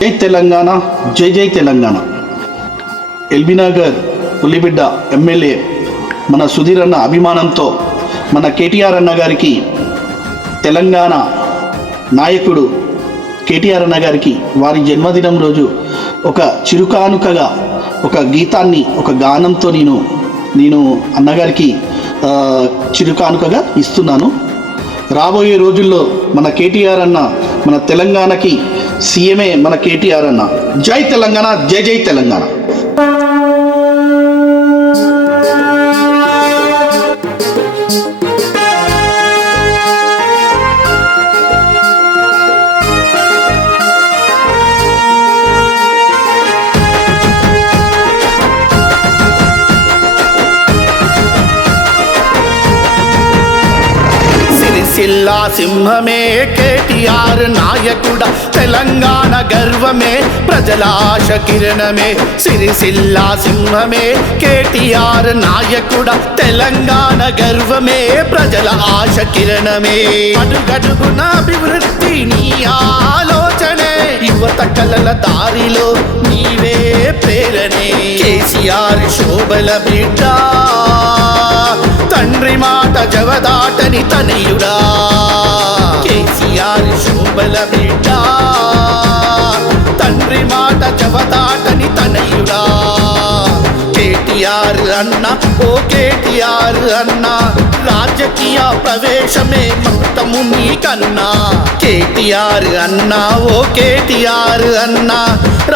జై తెలంగాణ, జై జై తెలంగాణ. ఎల్బీనగర్ పులిబిడ్డ ఎమ్మెల్యే మన సుధీర్ అన్న అభిమానంతో మన కేటీఆర్ అన్న గారికి, తెలంగాణ నాయకుడు కేటీఆర్ అన్న గారికి వారి జన్మదినం రోజు ఒక చిరుకానుకగా ఒక గీతాన్ని, ఒక గానంతో నేను అన్నగారికి చిరుకానుకగా ఇస్తున్నాను. రాబోయే రోజుల్లో మన కేటీఆర్ అన్న, మన తెలంగాణకి సీఎంఏ మన కేటీఆర్ అన్న. జై తెలంగాణ, జై జై తెలంగాణ. సిరిసిల్లా సింహమే కేటీఆర్ నాయకుడ, తెలంగాణ గర్వమే ప్రజల ఆశ కిరణమే. సిరిసిల్లా సింహమే కేటీఆర్ నాయకుడ, తెలంగాణ గర్వమే ప్రజల ఆశ కిరణమే. అడుగడుగున అభివృద్ధి నీ ఆలోచనే, యువత కలల దారిలో నీవే ప్రేరణే. కేసీఆర్ శోభల బిడ్డ, తండ్రి మాట జవదాటని తనయుడా. కేసీఆర్ శోభల బిడ్డ, తండ్రి మాట జవదాటని తనయుడా. కేటీఆర్ అన్న, ఓ కేటీఆర్ అన్న, రాజకీయ ప్రవేశమే మకుటము నీకన్నా. కేటీఆర్ అన్న, ఓ కేటీఆర్ అన్న,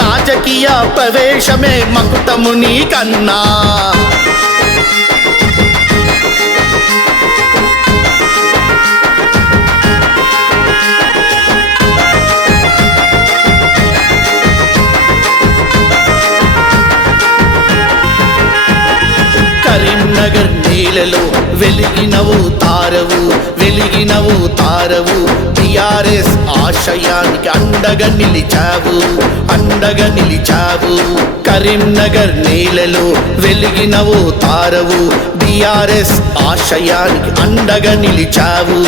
రాజకీయ ప్రవేశమే మకుటము నీకన్నా. కరీంనగర్ నేలలో వెలిగినవు తారవు, వెలిగినవు తారవు. టిఆర్ఎస్ ఆశయానికి అండగా నిలిచావు, అండగా నిలిచావు. కరీంనగర్ నేలలో వెలిగినవు తారవు, టిఆర్ఎస్ ఆశయానికి అండగా నిలిచావు.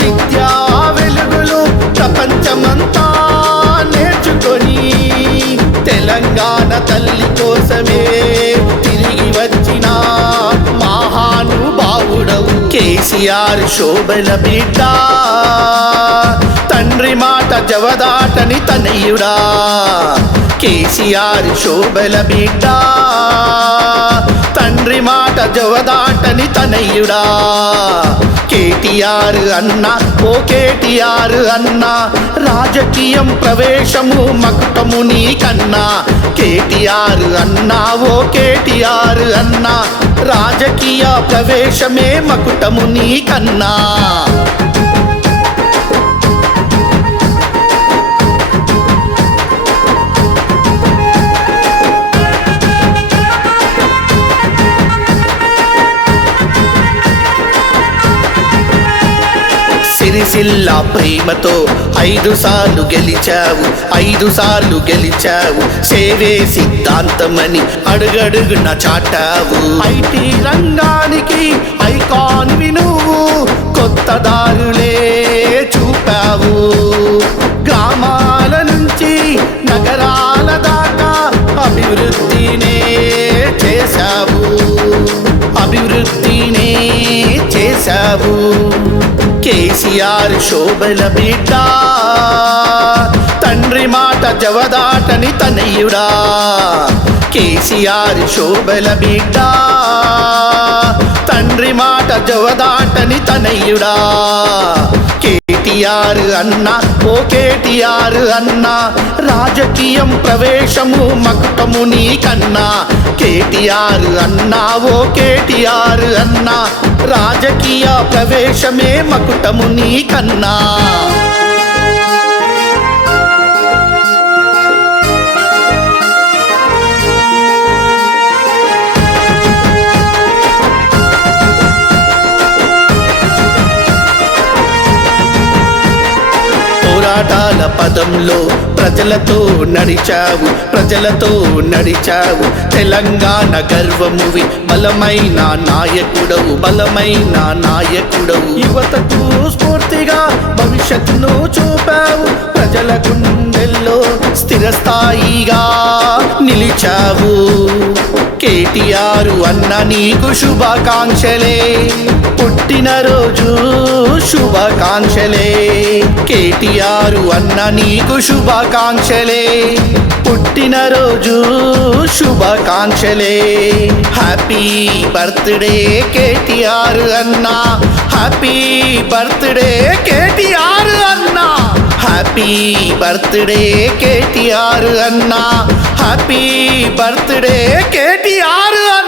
విద్యా వెలుగులు ప్రపంచమంతా నేర్చుకొని, తెలంగాణ తల్లి కోసమే తిరిగి వచ్చిన మహానుభావుడవు. కేసీఆర్ శోభల బిడ్డ, తండ్రి మాట జవదాటని తనయుడా. కేసీఆర్ శోభల బిడ్డ, తండ్రి మాట జవదాటని తనయుడా. కేటీఆర్ అన్న, ఓ కేటీఆర్ అన్న, రాజకీయం ప్రవేశము మకుటము నీకన్నా. కేటీఆర్ అన్న, ఓ కేటీఆర్ అన్న, రాజకీయ ప్రవేశమే మకుటము నీకన్నా. సిరిసిల్ల ప్రేమతో 5 సార్లు గెలిచావు, 5 సార్లు గెలిచావు. సేవే సిద్ధాంతమని అడుగడుగున చాటావు. ఐటీ రంగానికి ఐకాన్ నువ్వు, కొత్త దారులే చూపావు. గ్రామాల నుంచి నగరాల దాకా అభివృద్ధినే చేశావు, అభివృద్ధినే చేశావు. కేసీఆర్ శోభల బిడ్డ, తండ్రి మాట జవదాటని తనయుడా. కేసీఆర్ శోభల బిడ్డ, తండ్రి మాట జవదాటని తనయుడా. కేటీఆర్ అన్న, ఓ కేటీఆర్ అన్న, రాజకీయం ప్రవేశము మకుటము నీకన్నా. కేటీఆర్ అన్న, ఓ కేటీఆర్ అన్న, రాజకీయ ప్రవేశమే మకుటము నీకన్నా. పోరాటాల పదంలో ప్రజలతో నడిచావు, ప్రజలతో నడిచావు. తెలంగాణ గర్వమువి, బలమైన నాయకుడవు, బలమైన నాయకుడవు. యువతకు స్ఫూర్తిగా భవిష్యత్తును చూపావు, ప్రజల గుండె గుండెల్లో స్థిరస్థాయిగా నిలిచావు. కేటీఆర్ అన్న నీకు శుభాకాంక్షలే, పుట్టినరోజు శుభాకాంక్షలే. కేటీఆర్ అన్న నీకు శుభాకాంక్షలే, పుట్టినరోజు శుభాకాంక్షలే. హ్యాపీ బర్త్డే కేటీఆర్ అన్న, హ్యాపీ బర్త్డే కేటీఆర్ అన్న, హ్యాపీ బర్త్డే కేటీఆర్ అన్న, హ్యాపీ బర్త్డే కేటీఆర్ అన్న.